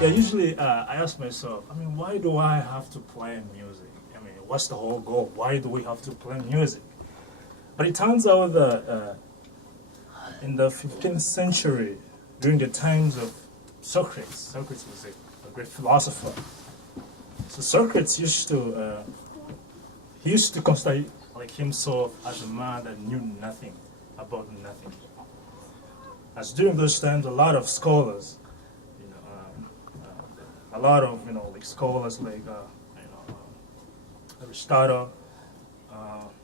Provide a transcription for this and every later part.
Yeah, usually I ask myself, I mean, why do I have to play music? I mean, what's the whole goal? Why do we have to play music? But it turns out that in the 15th century, during the times of Socrates, Socrates was a great philosopher. So Socrates he used to consider like himself as a man that knew nothing about nothing. As during those times, a lot of scholars, a lot of like scholars like Aristotle,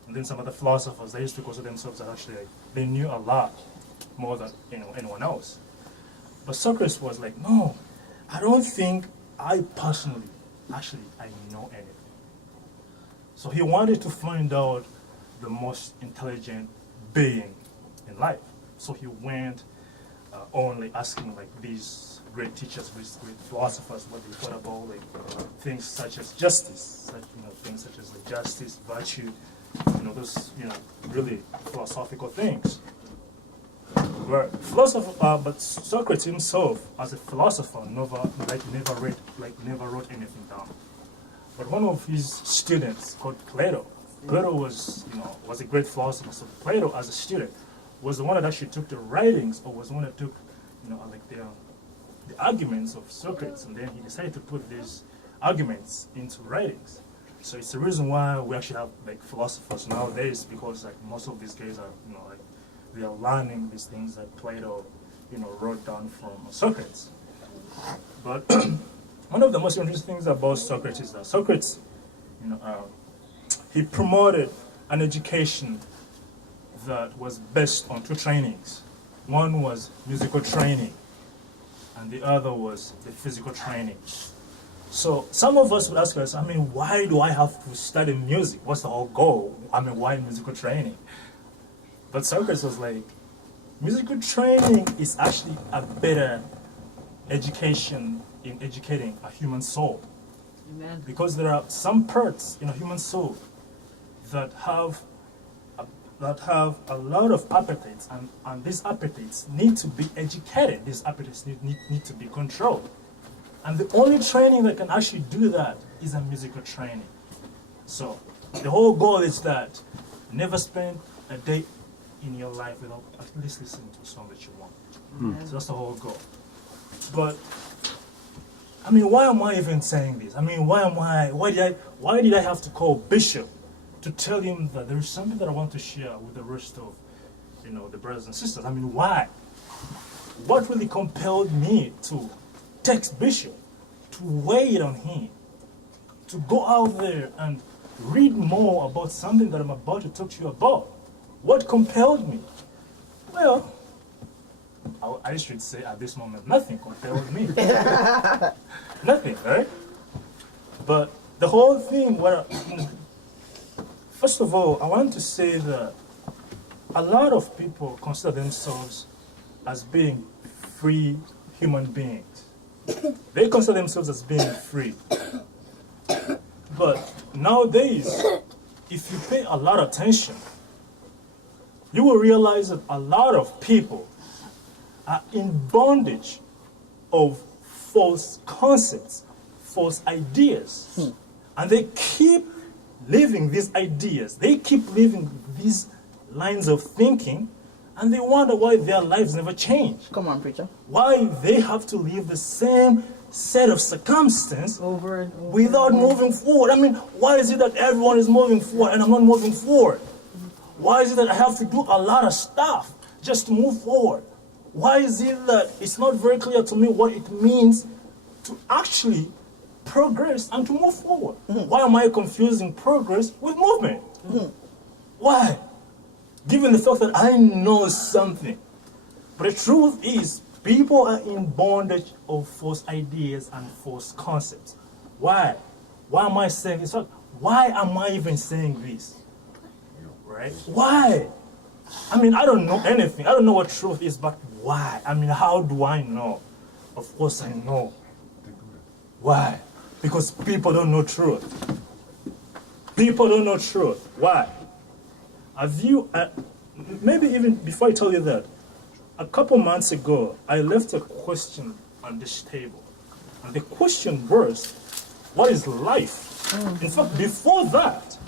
and then some other philosophers, they used to consider themselves as actually they knew a lot more than anyone else. But Socrates was like, no, I don't think I personally I know anything. So he wanted to find out the most intelligent being in life. So he went only asking like these great teachers, these great philosophers, what they thought about like things such as justice, things such as like justice, virtue, those really philosophical things. But Socrates himself, as a philosopher, never wrote anything down. But one of his students, called Plato, Plato was a great philosopher. So Plato, as a student, was the one that actually took the writings, or was the one that took, the arguments of Socrates, and then he decided to put these arguments into writings. So it's the reason why we actually have like philosophers nowadays, because like most of these guys are, they are learning these things that Plato, wrote down from Socrates. But one of the most interesting things about Socrates is that Socrates, he promoted an education that was based on two trainings. One was musical training, and the other was the physical training. So some of us would ask us, I mean, why do I have to study music? What's the whole goal? I mean, why musical training? But Socrates was like, musical training is actually a better education in educating a human soul. Amen. Because there are some parts in a human soul that have a lot of appetites, and these appetites need to be educated. These appetites need to be controlled. And the only training that can actually do that is a musical training. So the whole goal is that never spend a day in your life without at least listening to a song that you want. So that's the whole goal. But I mean, why am I even saying this? I mean, why did I have to call Bishop to tell him that there is something that I want to share with the rest of, the brothers and sisters? I mean, why? What really compelled me to text Bishop, to wait on him, to go out there and read more about something that I'm about to talk to you about? What compelled me? Well, I should say at this moment, nothing compelled me. Nothing, right? But the whole thing, first of all, I want to say that a lot of people consider themselves as being free human beings. They consider themselves as being free. But nowadays, if you pay a lot of attention, you will realize that a lot of people are in bondage of false concepts, false ideas. And they keep living these ideas. They keep living these lines of thinking, and they wonder why their lives never change. Come on, preacher. Why they have to live the same set of circumstances Over and over without again. moving forward. I mean, why is it that everyone is moving forward and I'm not moving forward? Why is it that I have to do a lot of stuff just to move forward? Why is it that it's not very clear to me what it means to actually progress and to move forward? Why am I confusing progress with movement? Why? Given the fact that I know something. But the truth is, people are in bondage of false ideas and false concepts. Why? Why am I saying this? Why am I even saying this? Right? Why? I mean, I don't know anything. I don't know what truth is, but why? I mean, how do I know? Of course I know. Why? Because people don't know truth. People don't know truth. Why? Have you, maybe even before I tell you that, a couple months ago, I left a question on this table. And the question was, what is life? In fact, before that,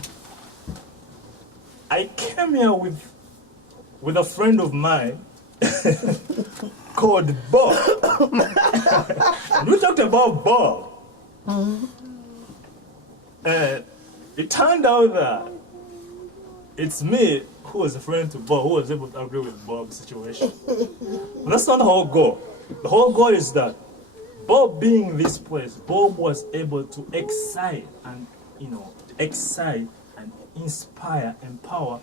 I came here with a friend of mine called Bob. And we talked about Bob. And it turned out that it's me who was a friend to Bob, who was able to agree with Bob's situation. But that's not the whole goal. The whole goal is that Bob being in this place, Bob was able to excite and, inspire, empower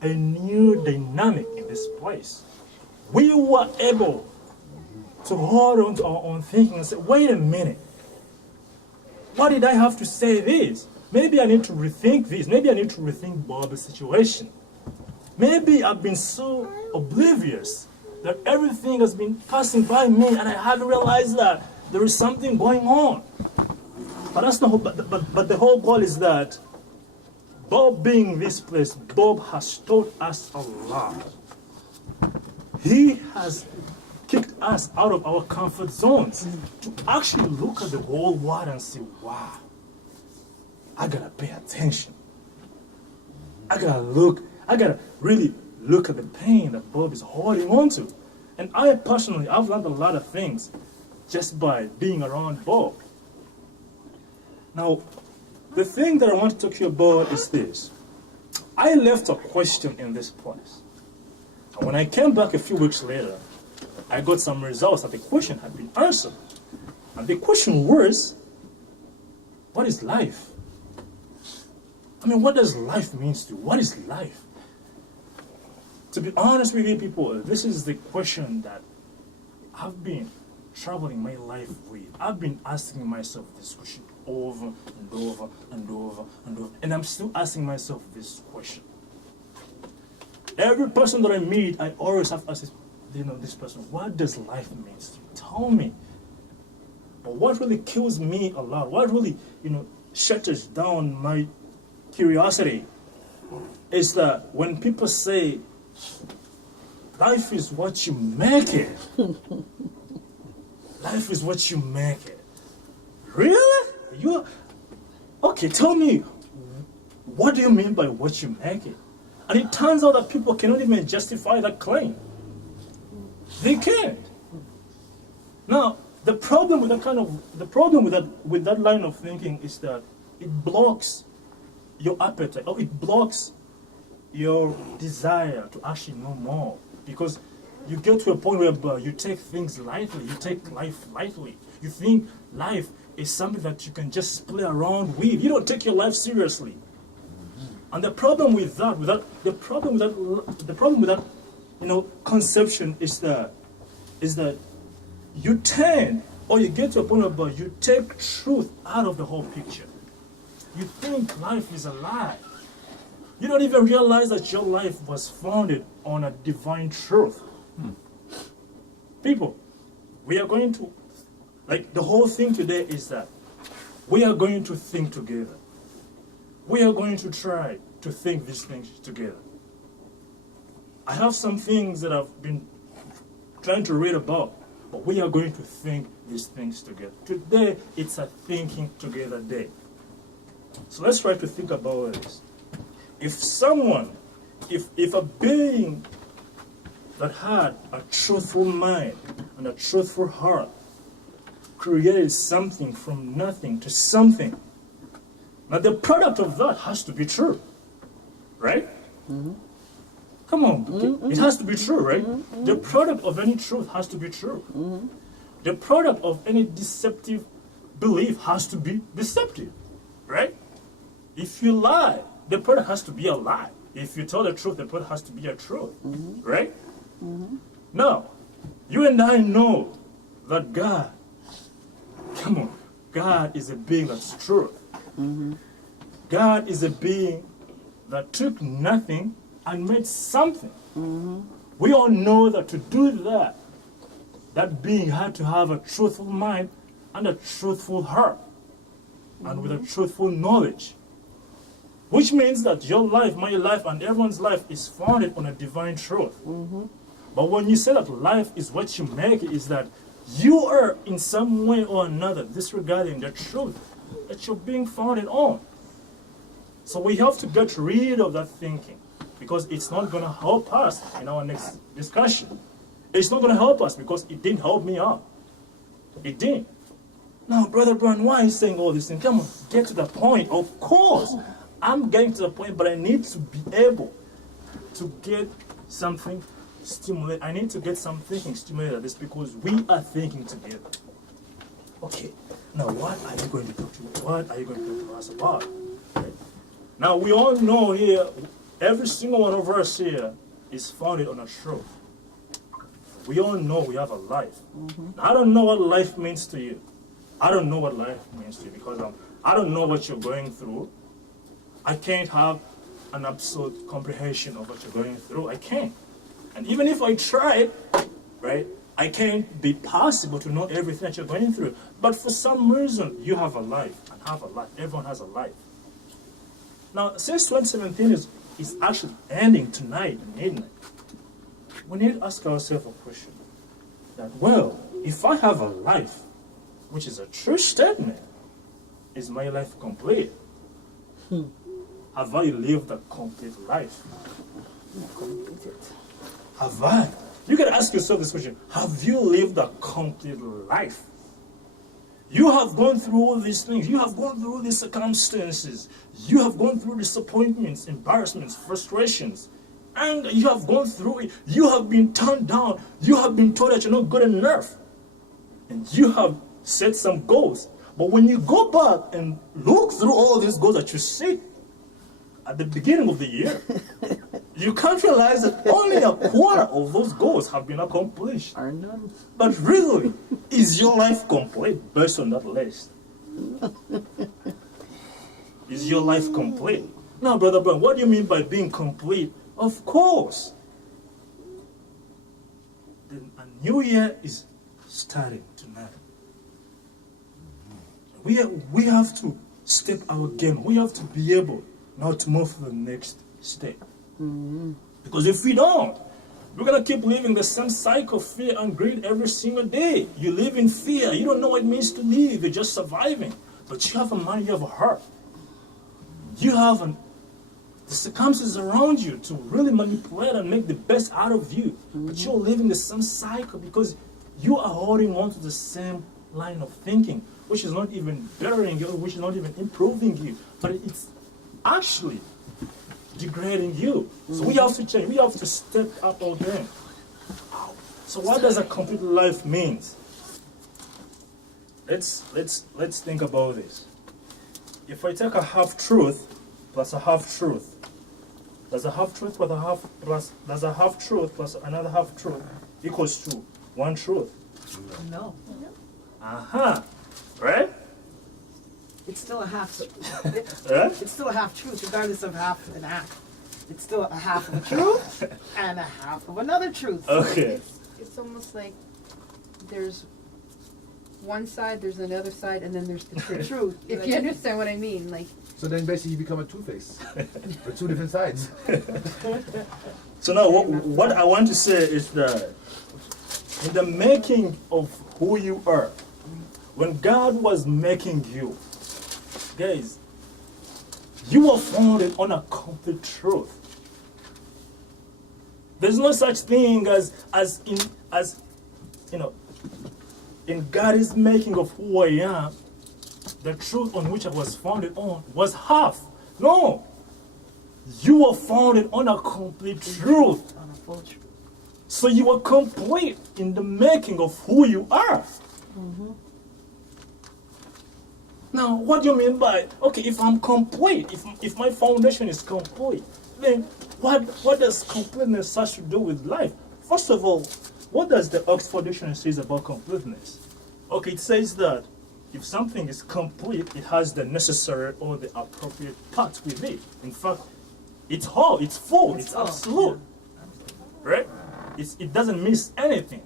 a new dynamic in this place. We were able to hold on to our own thinking and say, wait a minute, why did I have to say this? Maybe I need to rethink this. Maybe I need to rethink Bob's situation. Maybe I've been so oblivious that everything has been passing by me and I haven't realized that there is something going on. But that's the whole, but the whole goal is that Bob being in this place, Bob has taught us a lot. He has kicked us out of our comfort zones to actually look at the whole world and say, wow, I gotta pay attention. I gotta really look at the pain that Bob is holding on to. And I personally, I've learned a lot of things just by being around Bob. Now, the thing that I want to talk to you about is this. I left a question in this place. And when I came back a few weeks later, I got some results that the question had been answered. And the question was, what is life? I mean, what does life mean to you? What is life? To be honest with you people, this is the question that I've been traveling my life with. I've been asking myself this question over and over and over and over. And I'm still asking myself this question. Every person that I meet, I always have to ask this person, what does life mean to you? Tell me. But what really kills me a lot, what really, shutters down my curiosity is that when people say, life is what you make it. Life is what you make it. Really? Okay, tell me, what do you mean by what you make it? And it turns out that people cannot even justify that claim. They can't. Now, the problem with that line of thinking is that it blocks your appetite, or it blocks your desire to actually know more. Because you get to a point where you take things lightly, you take life lightly. You think life is something that you can just play around with. You don't take your life seriously. And the problem with that conception is that you tend, or you get to a point where you take truth out of the whole picture. You think life is a lie. You don't even realize that your life was founded on a divine truth. People, we are going to, the whole thing today is that we are going to think together. We are going to try to think these things together. I have some things that I've been trying to read about, but we are going to think these things together. Today, it's a thinking together day. So let's try to think about this. If a being that had a truthful mind and a truthful heart created something from nothing to something, now the product of that has to be true, right? Mm-hmm. Come on, mm-hmm. It has to be true, right? Mm-hmm. The product of any truth has to be true. Mm-hmm. The product of any deceptive belief has to be deceptive, right? If you lie, the product has to be a lie. If you tell the truth, the product has to be a truth, mm-hmm. right? Mm-hmm. Now, you and I know that God is a being that's truth. Mm-hmm. God is a being that took nothing and made something. Mm-hmm. We all know that to do that, that being had to have a truthful mind and a truthful heart, mm-hmm. and with a truthful knowledge. Which means that your life, my life, and everyone's life is founded on a divine truth. Mm-hmm. But when you say that life is what you make it, is that you are in some way or another disregarding the truth that you're being founded on. So we have to get rid of that thinking because it's not going to help us in our next discussion. It's not going to help us because it didn't help me out. It didn't. Now, Brother Brown, why are you saying all these things? Come on, get to the point. Of course, I'm getting to the point, but I need to be able to get something stimulated. I need to get some thinking stimulated at this because we are thinking together. Okay, now what are you going to talk to? What are you going to talk to us about? Okay. Now, we all know here, every single one of us here is founded on a truth. We all know we have a life. I don't know what life means to you. I don't know what life means to you because I don't know what you're going through. I can't have an absolute comprehension of what you're going through. I can't. And even if I tried, right, I can't be possible to know everything that you're going through. But for some reason, you have a life and have a life. Everyone has a life. Now, since 2017 is actually ending tonight, midnight, we need to ask ourselves a question. That, well, if I have a life, which is a true statement, is my life complete? Have I lived a complete life? Have I? You can ask yourself this question. Have you lived a complete life? You have gone through all these things. You have gone through these circumstances. You have gone through disappointments, embarrassments, frustrations. And you have gone through it. You have been turned down. You have been told that you're not good enough. And you have set some goals. But when you go back and look through all these goals that you set at the beginning of the year, you can't realize that only a quarter of those goals have been accomplished. Are none. But really, is your life complete based on that list? Is your life complete? Now, Brother Brown, what do you mean by being complete? Of course. Then a new year is starting tonight. We have to step our game. We have to be able now to move to the next step. Because if we don't, we're going to keep living the same cycle of fear and greed every single day. You live in fear. You don't know what it means to live. You're just surviving. But you have a mind, you have a heart. You have the circumstances around you to really manipulate and make the best out of you. But you're living the same cycle because you are holding on to the same line of thinking, which is not even bettering you, which is not even improving you. But it's actually degrading you. So we have to change. We have to step up our game. So what does a complete life mean? Let's think about this. If I take a half truth plus a half truth, does a half truth plus another half truth equals to one truth? No. Right? It's still a half. Right? It's still a half truth, regardless of half and half. It's still a half of a truth and a half of another truth. Okay. It's almost like there's one side, there's another side, and then there's the truth. If you understand what I mean, like. So then basically you become a two-face. For two different sides. So now what I want to say is that in the making of who you are, when God was making you, guys, you were founded on a complete truth. There's no such thing as in God's making of who I am, the truth on which I was founded on was half. No. You were founded on a complete truth. On a full truth. So you are complete in the making of who you are. Now, what do you mean by, okay, if I'm complete, if my foundation is complete, then what does completeness have to do with life? First of all, what does the Oxford Dictionary say about completeness? Okay, it says that if something is complete, it has the necessary or the appropriate part with it. In fact, it's whole, it's full, it's absolute. Right? It doesn't miss anything.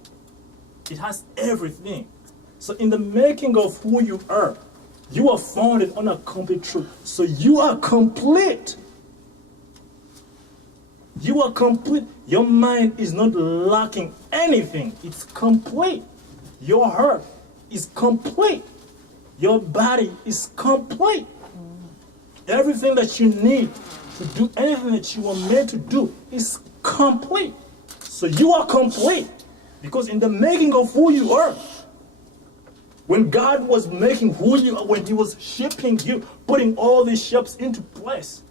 It has everything. So in the making of who you are founded on a complete truth. So you are complete. You are complete. Your mind is not lacking anything. It's complete. your heart is complete. Your body is complete. Everything that you need to do, anything that you are meant to do is complete. So you are complete. Because in the making of who you are, when God was making who you are, when He was shaping you, putting all these shapes into place,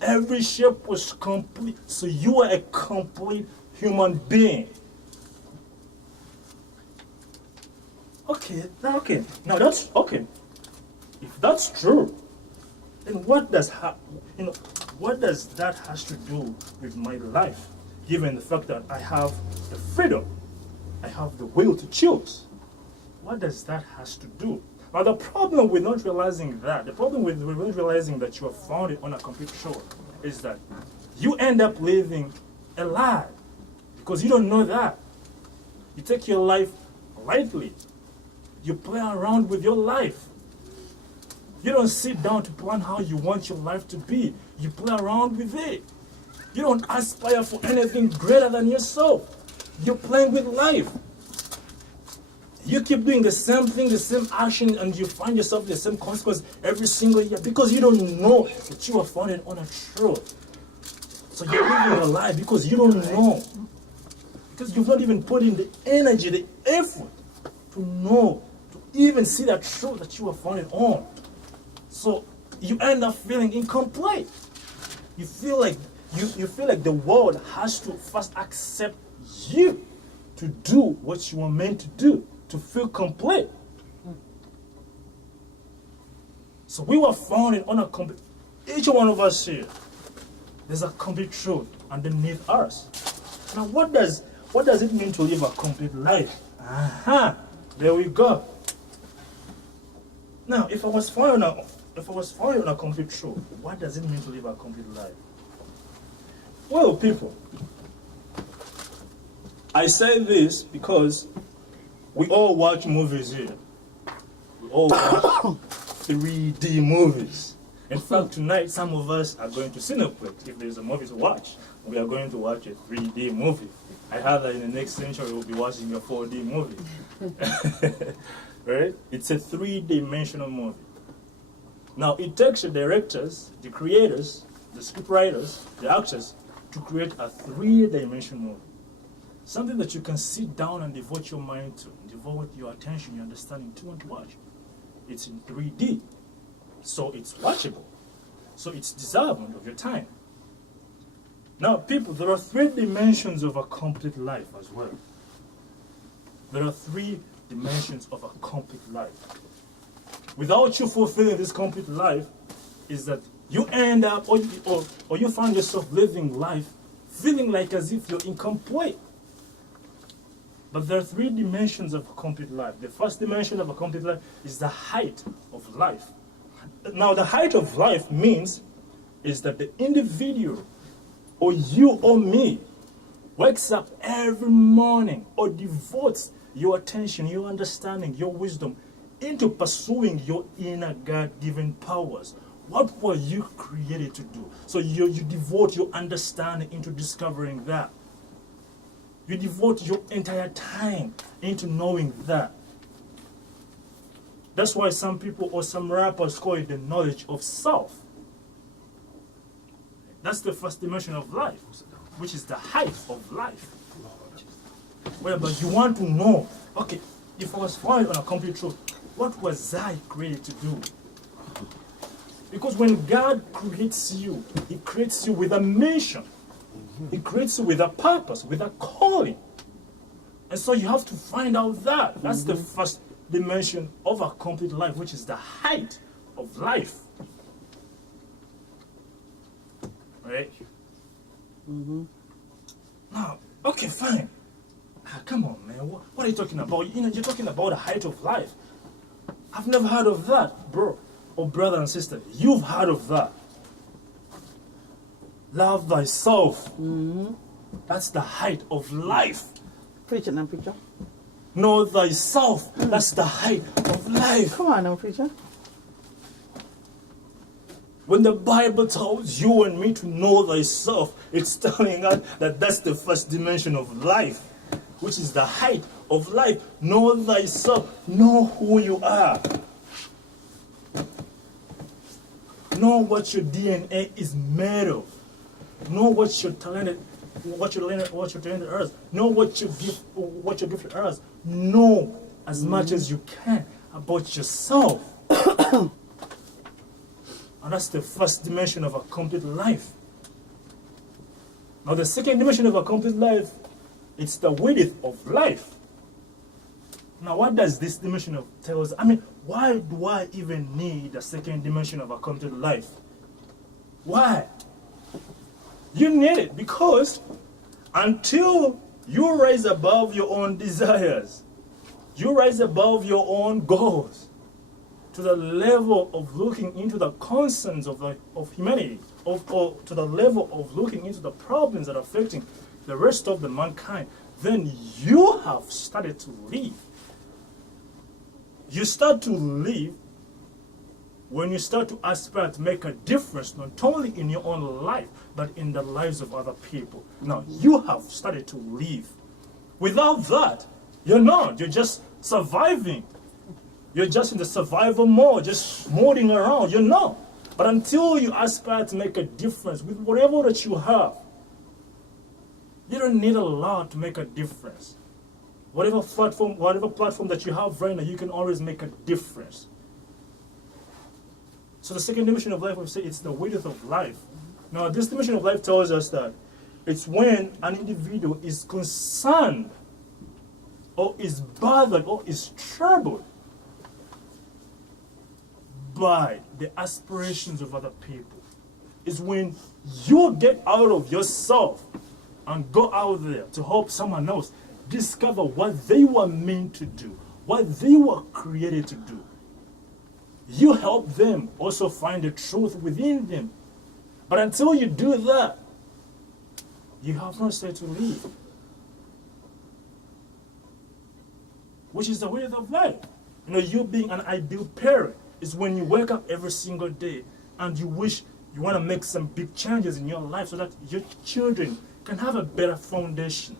every shape was complete. So you are a complete human being. Okay. Now that's okay. If that's true, then what does that has to do with my life? Given the fact that I have the freedom, I have the will to choose. What does that has to do? Now the problem with not realizing that, the problem with not realizing that you are founded on a complete truth is that you end up living a lie because you don't know that. You take your life lightly. You play around with your life. You don't sit down to plan how you want your life to be. You play around with it. You don't aspire for anything greater than yourself. You're playing with life. You keep doing the same thing, the same action, and you find yourself the same consequence every single year because you don't know that you are founded on a truth. So you're living a lie because you don't know. Because you've not even put in the energy, the effort to know, to even see that truth that you are founded on. So you end up feeling incomplete. You feel like the world has to first accept you to do what you are meant to do, to feel complete. So we were founded on a complete, each one of us here, there's a complete truth underneath us. Now what does it mean to live a complete life? There we go. Now if I was founded on a complete truth, what does it mean to live a complete life? Well, people, I say this because we all watch movies here. We all watch 3D movies. In fact, tonight some of us are going to Cineplex. If there's a movie to watch, we are going to watch a 3D movie. I heard that in the next century we'll be watching a 4D movie. Right? It's a 3-dimensional movie. Now, it takes the directors, the creators, the scriptwriters, the actors to create a 3-dimensional movie. Something that you can sit down and devote your mind to, devote your attention, your understanding to and watch. It's in 3D, so it's watchable. So it's deserving of your time. Now, people, there are 3 dimensions of a complete life as well. There are 3 dimensions of a complete life. Without you fulfilling this complete life, is that you end up, or you find yourself living life feeling like as if you're incomplete. But there are 3 dimensions of a complete life. The first dimension of a complete life is the height of life. Now, the height of life means is that the individual, or you or me, wakes up every morning or devotes your attention, your understanding, your wisdom into pursuing your inner God-given powers. What were you created to do? So you devote your understanding into discovering that. You devote your entire time into knowing that. That's why some people or some rappers call it the knowledge of self. That's the first dimension of life, which is the height of life. Whereby you want to know, okay, if I was founded on a complete truth, what was I created to do? Because when God creates you, He creates you with a mission. He creates you with a purpose, with a calling. And so you have to find out that. That's the first dimension of a complete life, which is the height of life. Right? Now, okay, fine. Come on, man. What are you talking about? You're talking about the height of life. I've never heard of that, bro. Or brother and sister. You've heard of that. Love thyself. That's the height of life. Preacher now, preacher. Know thyself. That's the height of life. Come on now, preacher. When the Bible tells you and me to know thyself, it's telling us that that's the first dimension of life. which is the height of life. Know thyself. Know who you are. Know what your DNA is made of. Know what you're talented, what you're talented earth. Know what your gift earth. Know as much as you can about yourself. And that's the first dimension of a complete life. Now the second dimension of a complete life, it's the width of life. Now what does this dimension of tell us? I mean, why do I even need a second dimension of a complete life? Why? You need it because until you rise above your own desires, you rise above your own goals to the level of looking into the concerns of humanity, or to the level of looking into the problems that are affecting the rest of the mankind, then you have started to live. You start to live when you start to aspire to make a difference, not only in your own life, but in the lives of other people. Now, you have started to live. Without that, you're not. You're just surviving. You're just in the survival mode, just molding around. You're not. But until you aspire to make a difference with whatever that you have, you don't need a lot to make a difference. Whatever platform that you have right now, you can always make a difference. So the second dimension of life, we say it's the width of life. Now, this dimension of life tells us that it's when an individual is concerned or is bothered or is troubled by the aspirations of other people. It's when you get out of yourself and go out there to help someone else discover what they were meant to do, what they were created to do. You help them also find the truth within them. But until you do that, you have not started to live. Which is the way of life. You know, you being an ideal parent is when you wake up every single day and you wish you want to make some big changes in your life so that your children can have a better foundation.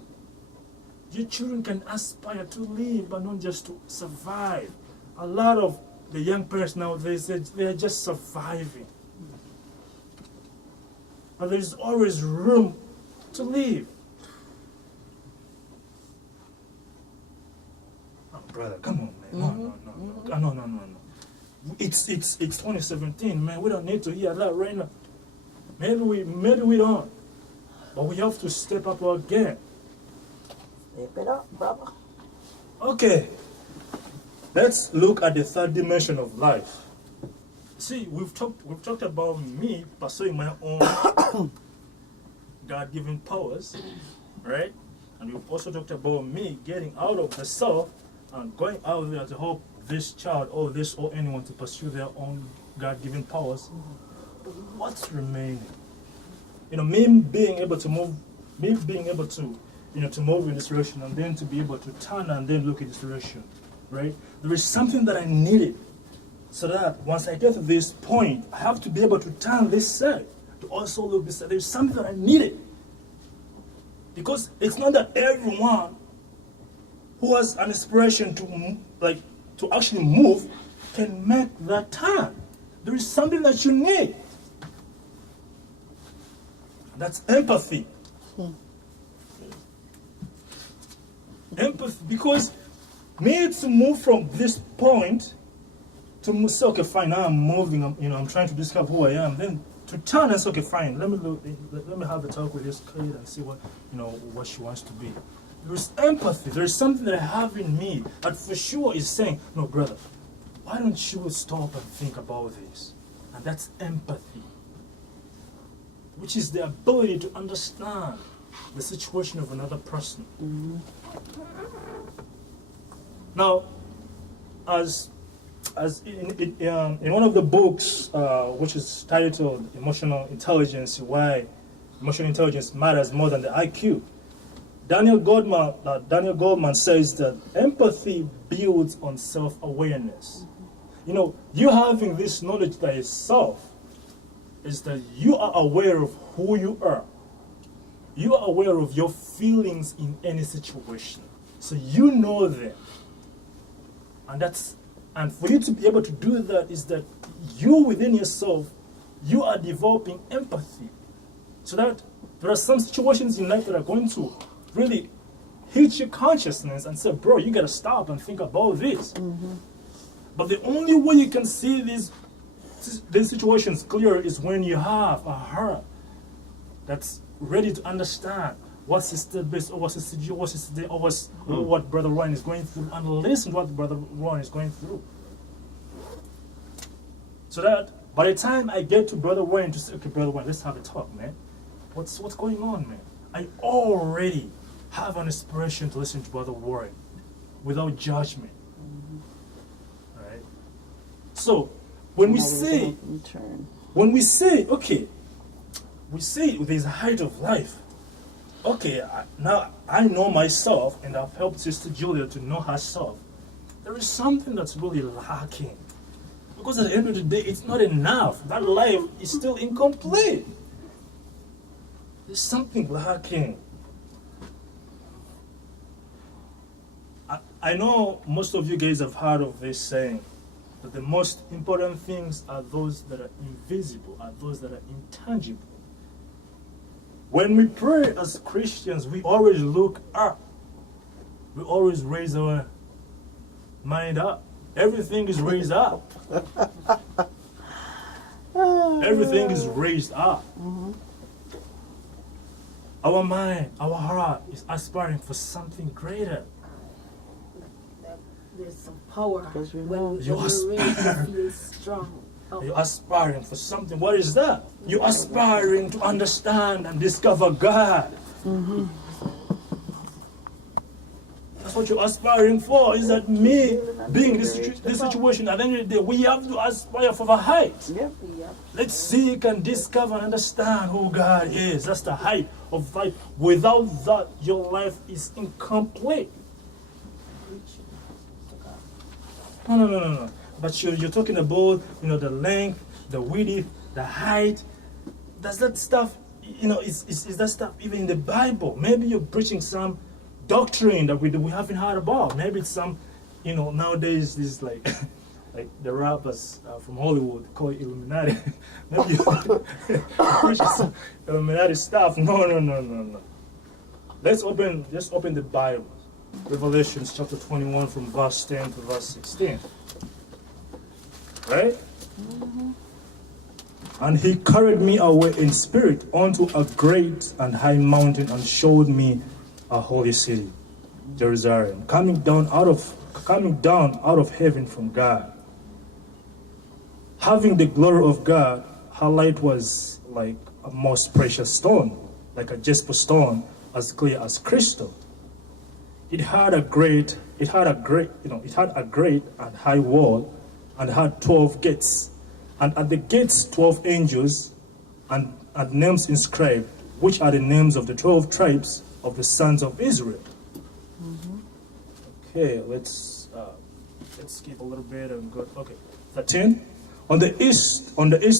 Your children can aspire to live, but not just to survive. A lot of the young parents nowadays, they're just surviving. But there's always room to live. Oh, brother, come on, man. No. It's 2017, man. We don't need to hear that right now. Maybe we don't. But we have to step up our game. Step it up, brother. Okay. Let's look at the third dimension of life. See, we've talked about me pursuing my own God-given powers, right? And we've also talked about me getting out of the self and going out there to help this child or anyone to pursue their own God-given powers. What's remaining? You know, me being able to move in this direction and then to be able to turn and then look in this direction, right? There is something that I needed so that once I get to this point, I have to be able to turn this side to also look this side. There's something that I needed. Because it's not that everyone who has an inspiration to actually move can make that turn. There is something that you need. That's empathy. Empathy, because me to move from this point to say, okay, fine, now I'm moving, I'm trying to discover who I am. Then to turn and say, okay, fine, let me have a talk with this kid and see what she wants to be. There's empathy. There's something that I have in me that for sure is saying, no, brother, why don't you stop and think about this? And that's empathy, which is the ability to understand the situation of another person. Mm-hmm. Now, as in one of the books, which is titled Emotional Intelligence, Why Emotional Intelligence Matters More Than the IQ, Daniel Goldman says that empathy builds on self-awareness. You know, you having this knowledge by yourself is that you are aware of who you are. You are aware of your feelings in any situation. So you know them. And for you to be able to do that is that you within yourself, you are developing empathy. So that there are some situations in life that are going to really hit your consciousness and say, bro, you gotta stop and think about this. But the only way you can see these situations clear is when you have a heart that's ready to understand what's Sister Bliss or what Brother Ryan is going through, and listen to what Brother Ryan is going through. So that by the time I get to Brother Ryan to say, okay, Brother Ryan, let's have a talk, man. What's going on, man? I already have an inspiration to listen to Brother Warren without judgment. Right? So when we say, okay, we say there's a height of life. Okay, now I know myself, and I've helped Sister Julia to know herself. There is something that's really lacking. Because at the end of the day, it's not enough. That life is still incomplete. There's something lacking. I know most of you guys have heard of this saying, that the most important things are those that are invisible, are those that are intangible. When we pray as Christians, we always look up. We always raise our mind up. Everything is raised up. Everything is raised up. Our mind, our heart is aspiring for something greater. There's some power Because we when know you you aspire. feel strong. You're aspiring for something. What is that? You're aspiring to understand and discover God. That's what you're aspiring for. Is that me being in this situation? At the end of the day, we have to aspire for the height. Yep. Let's seek and discover and understand who God is. That's the height of life. Without that, your life is incomplete. No. But you're talking about, the length, the width, the height. Does that stuff, is that stuff even in the Bible? Maybe you're preaching some doctrine that we haven't heard about. Maybe it's some, nowadays this like the rappers from Hollywood call it Illuminati. Maybe you're preaching some Illuminati stuff. No. Let's open the Bible. Revelations chapter 21 from verse 10 to verse 16. Right? And he carried me away in spirit unto a great and high mountain, and showed me a holy city, Jerusalem, coming down out of heaven from God, having the glory of God. Her light was like a most precious stone, like a jasper stone, as clear as crystal. It had a great and high wall, and had 12 gates, and at the gates 12 angels, and names inscribed, which are the names of the 12 tribes of the sons of Israel. Okay, let's skip a little bit and go. Okay, 13. On the east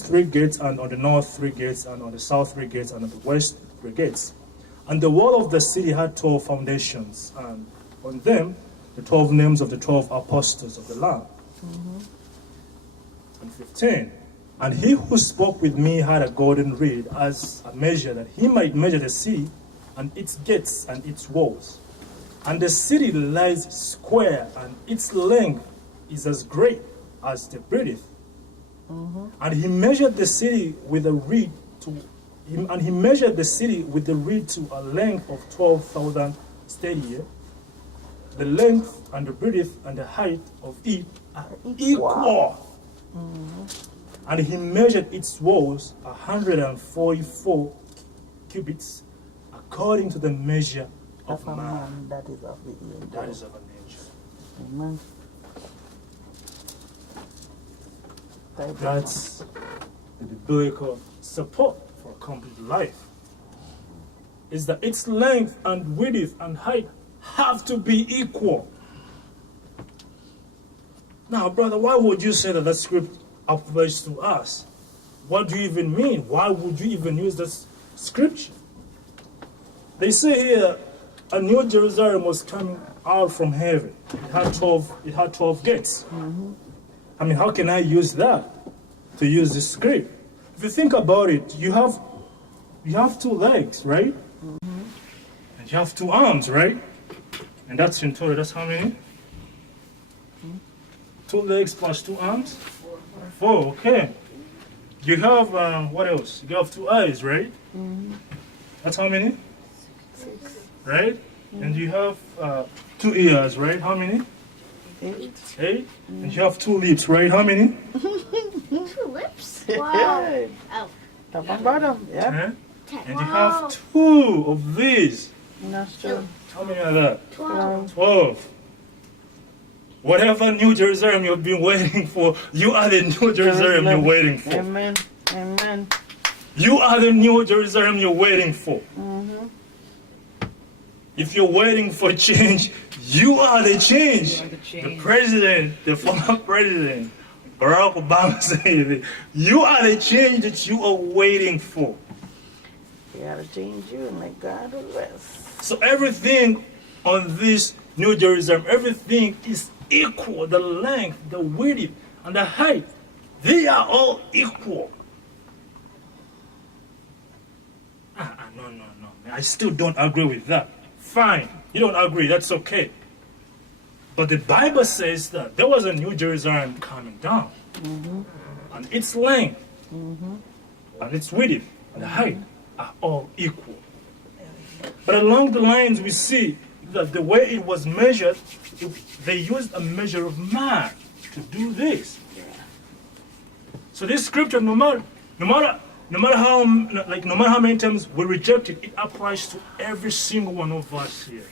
3 gates, and on the north 3 gates, and on the south 3 gates, and on the west 3 gates. And the wall of the city had 12 foundations, and on them the 12 names of the 12 apostles of the Lamb. And 15. And he who spoke with me had a golden reed as a measure, that he might measure the city and its gates and its walls. And the city lies square, and its length is as great as the breadth. And he measured the city with a reed to a length of 12,000 stadia. The length and the breadth and the height of it are equal. And he measured its walls 144 cubits, according to the measure of man. That is of the angel. That is of an angel. Amen. That's the biblical support for a complete life. Is that its length and width and height have to be equal. Now, brother, why would you say that script applies to us? What do you even mean? Why would you even use this scripture? They say here, a New Jerusalem was coming out from heaven. It had 12 gates. I mean, how can I use that to use this script? If you think about it, you have 2 legs, right? And you have 2 arms, right? And that's in total, that's how many? 2 legs plus 2 arms? 4, okay. You have, what else? You have 2 eyes, right? That's how many? 6. Right? And you have 2 ears, right? How many? 8. 8. And you have 2 lips, right? How many? 2 lips? Wow. Oh. Top and bottom. Yep. Eh? 10. And you have 2 of these. Nostril. How many are that? 12. 12. Whatever New Jerusalem you've been waiting for, you are the New Jerusalem you're waiting for. Amen. Amen. You are the New Jerusalem you're waiting for. If you're waiting for change, you are the change. You are the change. The president, the former president, Barack Obama said, you are the change that you are waiting for. You gotta change you and let God rest. So everything on this New Jerusalem, everything is equal. The length, the width, and the height, they are all equal. No. I still don't agree with that. Fine, you don't agree, that's okay. But the Bible says that there was a New Jerusalem coming down. And its length, and its width, and the height are all equal. But along the lines we see that the way it was measured, they used a measure of man to do this. So this scripture, no matter how many times we reject it, it applies to every single one of us here.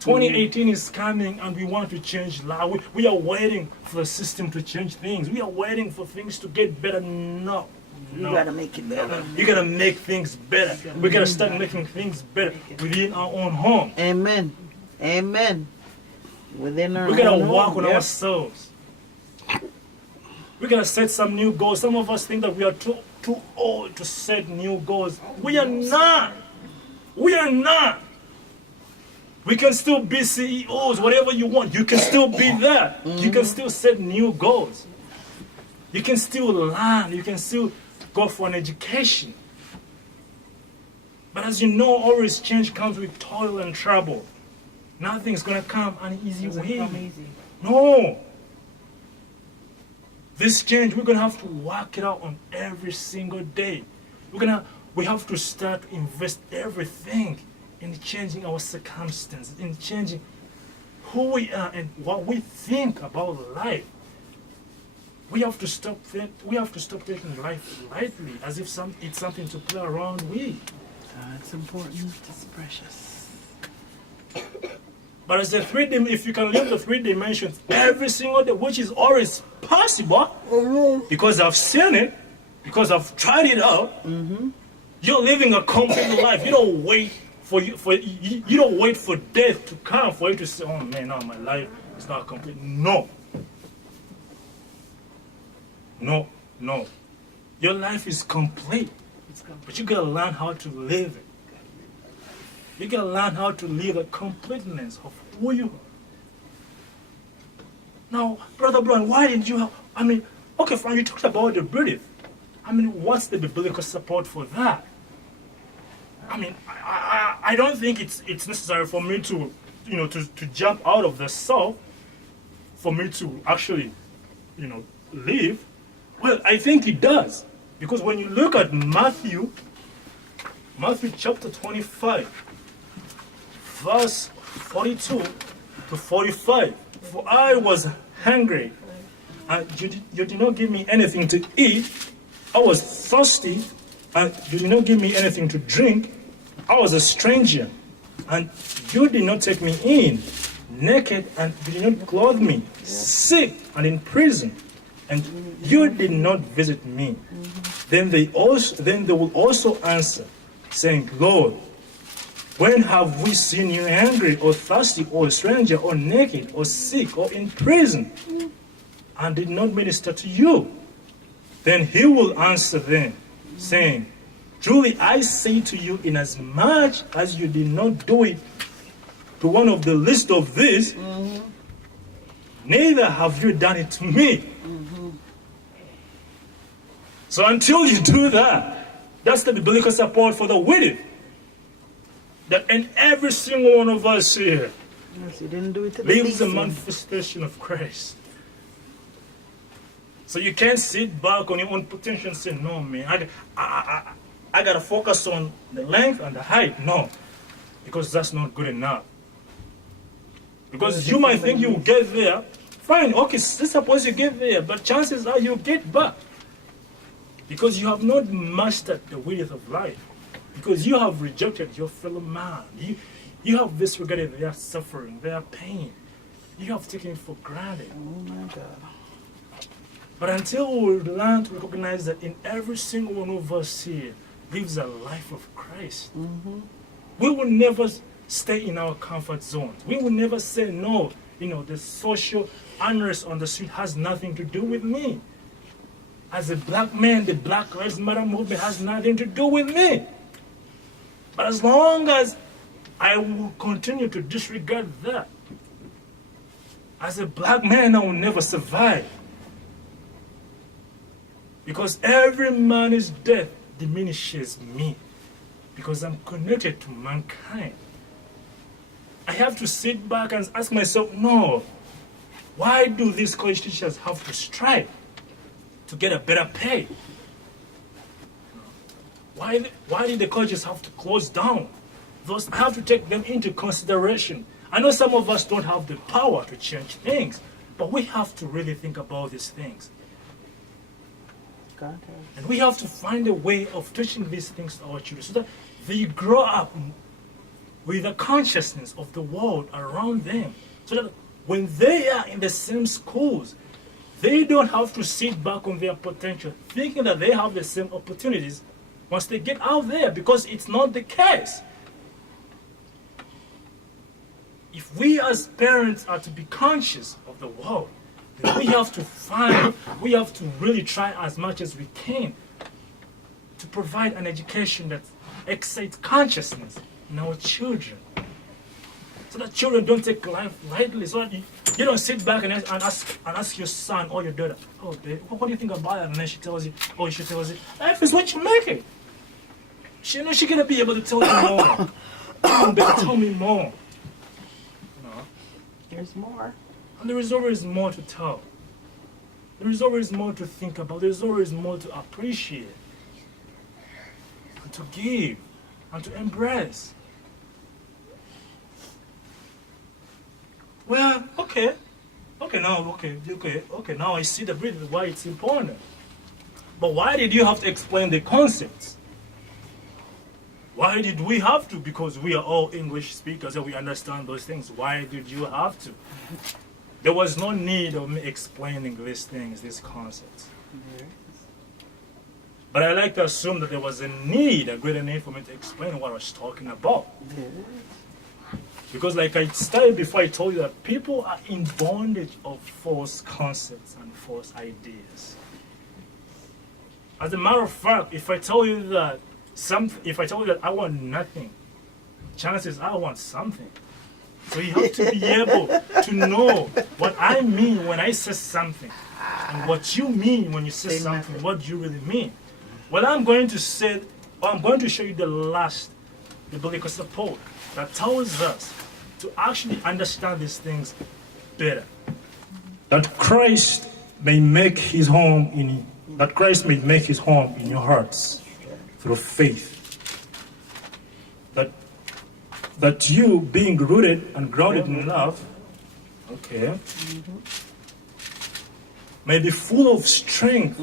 2018 is coming and we want to change life. We are waiting for the system to change things. We are waiting for things to get better. No. You gotta make it better. You gotta make things better. We gotta start making things better within our own home. Amen. Amen. Within our We gotta own work home, on yep. ourselves. We gotta set some new goals. Some of us think that we are too old to set new goals. We are not. We are not. We can still be CEOs, whatever you want. You can still be that. You can still set new goals. You can still learn. You can still go for an education. But as you know, always change comes with toil and trouble. Nothing's gonna come an easy Doesn't way. come easy. No. This change, we're gonna have to work it out on every single day. We have to start to invest everything in changing our circumstances, in changing who we are and what we think about life. We have to stop taking life lightly, as if it's something to play around with. It's important. It's precious. But as if you can live the 3 dimensions every single day, which is always possible, because I've seen it, because I've tried it out, you're living a complete life. You don't wait you don't wait for death to come for you to say, oh man, now my life is not complete. No. Your life is complete. But you gotta learn how to live it. You gotta learn how to live a completeness of who you are. Now, Brother Brian, why did you okay, fine, you talked about the breath. What's the biblical support for that? I don't think it's necessary for me to jump out of the self for me to actually, live. Well, I think it does. Because when you look at Matthew chapter 25, verse 42 to 45, for I was hungry, and you did not give me anything to eat. I was thirsty, and you did not give me anything to drink. I was a stranger, and you did not take me in. Naked, and you did not clothe me. Sick, and in prison, and you did not visit me. Then they will also answer, saying, Lord, when have we seen you hungry, or thirsty, or a stranger, or naked, or sick, or in prison, and did not minister to you? Then he will answer them, saying, Truly I say to you, inasmuch as you did not do it to one of the least of these, neither have you done it to me. So until you do that, that's the biblical support for the widow. That in every single one of us here Yes, you didn't do it to the lives a least. manifestation of Christ. So you can't sit back on your own potential and say, no, man, I got to focus on the length and the height. No, because that's not good enough. Because you might think you will get there. Fine, okay, suppose you get there, but chances are you'll get back. Because you have not mastered the width of life. Because you have rejected your fellow man. You have disregarded their suffering, their pain. You have taken it for granted. Oh my God. But until we learn to recognize that in every single one of us here lives a life of Christ, we will never stay in our comfort zones. We will never say, no, the social unrest on the street has nothing to do with me. As a black man, the Black Lives Matter movement has nothing to do with me. But as long as I will continue to disregard that, as a black man, I will never survive. Because every man's death diminishes me. Because I'm connected to mankind. I have to sit back and ask myself, no, why do these college teachers have to strike to get a better pay? Why did the colleges have to close down? I have to take them into consideration. I know some of us don't have the power to change things, but we have to really think about these things. God has. And we have to find a way of teaching these things to our children so that they grow up with the consciousness of the world around them. So that when they are in the same schools, they don't have to sit back on their potential, thinking that they have the same opportunities once they get out there, because it's not the case. If we as parents are to be conscious of the world, then we have to really try as much as we can to provide an education that excites consciousness in our children. So that children don't take life lightly. So that you don't sit back and ask your son or your daughter, oh, babe, what do you think about it? And then she tells you, life is what you make it. She's going to be able to tell you more. Tell me more. There's more. And there is always more to tell. There is always more to think about. There is always more to appreciate. And to give. And to embrace. Well, okay, now I see the reason why it's important. But why did you have to explain the concepts? Why did we have to? Because we are all English speakers and we understand those things. Why did you have to? There was no need of me explaining these things, these concepts. But I like to assume that there was a greater need for me to explain what I was talking about. Because like I stated before, I told you that people are in bondage of false concepts and false ideas. As a matter of fact, if I tell you that I want nothing, chances are I want something. So you have to be able to know what I mean when I say something, and what you mean when you say something, what you really mean. Well, I'm going to show you the biblical support that tells us to actually understand these things better. That Christ may make his home in your hearts through faith. That you, being rooted and grounded in love, may be full of strength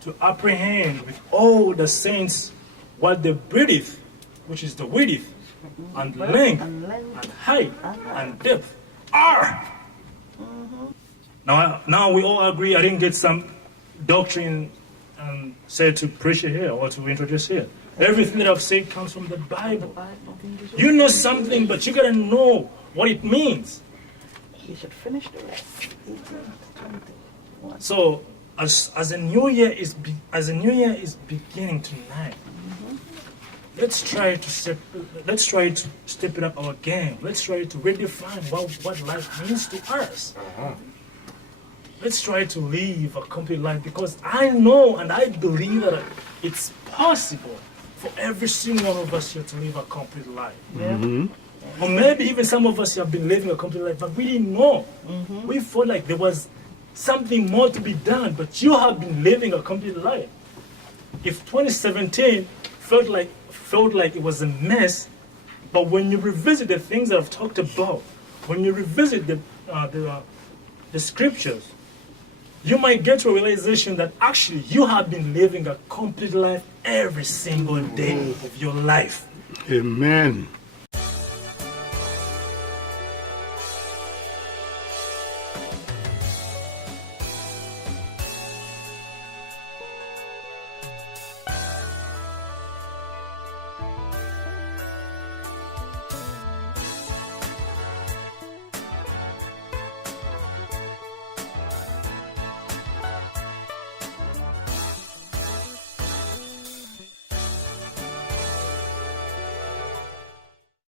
to apprehend with all the saints what the breadth, which is the width, and length, and height, and depth are. Now we all agree. I didn't get some doctrine said to preach it here or to introduce here. Everything that I've said comes from the Bible. You know something, but you gotta know what it means. You should finish the rest. So, as a new year is beginning tonight, let's try to step it up our game. Let's try to redefine what life means to us. Let's try to live a complete life, because I know and I believe that it's possible for every single one of us here to live a complete life. Or maybe even some of us have been living a complete life, but we didn't know. We felt like there was something more to be done, but you have been living a complete life. If 2017 felt like it was a mess, but when you revisit the things that I've talked about, when you revisit the scriptures, you might get to a realization that actually you have been living a complete life every single day of your life. Amen.